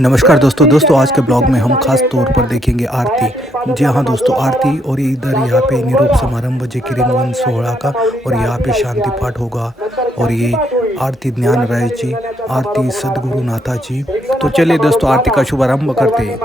नमस्कार दोस्तों आज के ब्लॉग में हम खास तौर पर देखेंगे आरती। जी हाँ दोस्तों, आरती और इधर यहाँ पे निरूप समारंभ जे सोहळा का, और यहाँ पे शांति पाठ होगा। और ये आरती ज्ञान रायची, आरती सदगुरु नाथाची। तो चलिए दोस्तों, आरती का शुभारंभ करते हैं।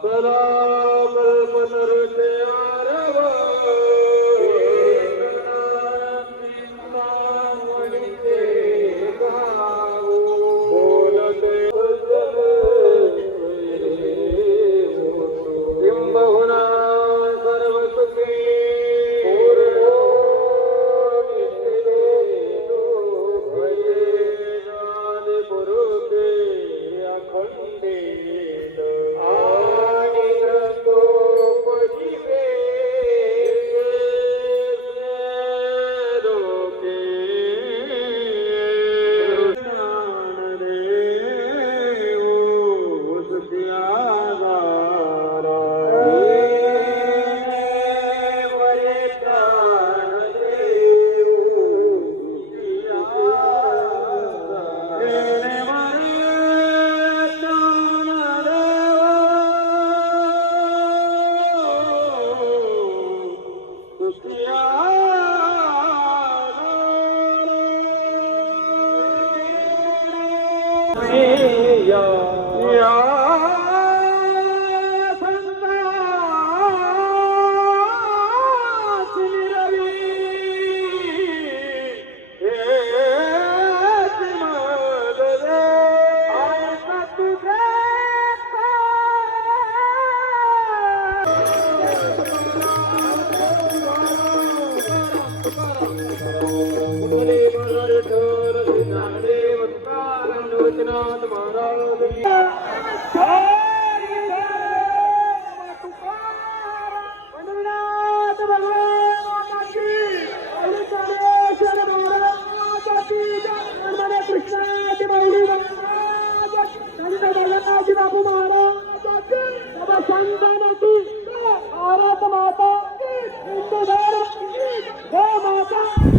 चल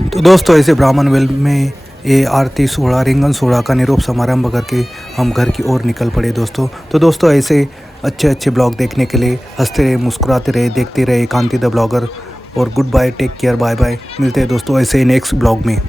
तो दोस्तों ऐसे ब्राह्मण वेल में ये आरती सोहड़ा रिंगन सोहड़ा का निरोप समारंभ करके हम घर की ओर निकल पड़े दोस्तों। तो दोस्तों ऐसे अच्छे अच्छे ब्लॉग देखने के लिए हंसते रहे, मुस्कुराते रहे, देखते रहे कांति द ब्लॉगर। और goodbye, take care, bye bye. मिलते हैं दोस्तों ऐसे नेक्स्ट ब्लॉग में।